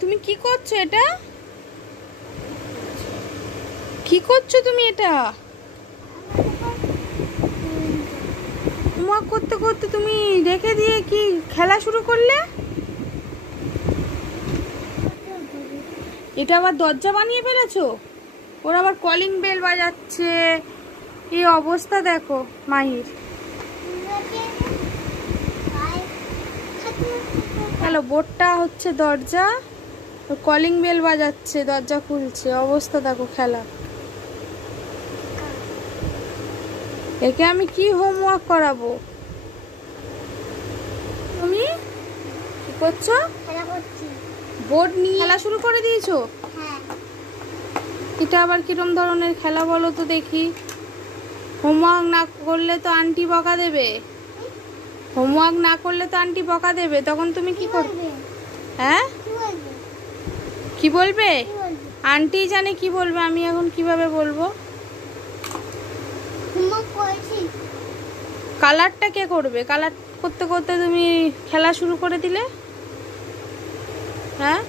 তুমি কি করছো এটা? কি করছো তুমি এটা? হোমওয়ার্ক করতে করতে তুমি রেখে দিয়ে কি খেলা শুরু করলে? এটা আবার দরজা বানিয়ে ফেলেছো? ওর আবার কলিং বেল বাজাচ্ছে। এই অবস্থা দেখো মাহির। হ্যালো, বোর্ডটা হচ্ছে দরজা, কলিং বেল বাজাচ্ছে, দরজা খুলছে। অবস্থা দেখো খেলা। একে আমি কি হোমওয়ার্ক করাবো? তুমি কি করছো? বোর্ড নিয়ে খেলা শুরু করে দিয়েছো? এটা আবার কিরম ধরনের খেলা বলো তো দেখি? হোমওয়ার্ক না করলে তো আন্টি বকা দেবে। হোমওয়ার্ক না করলে তো আন্টি বকা দেবে, তখন তুমি কি করবে? হ্যাঁ, কি বলবে? আন্টি জানে কি বলবে, আমি এখন কিভাবে বলবো? কালারটা কে করবে? কালার করতে করতে তুমি খেলা শুরু করে দিলে। হ্যাঁ,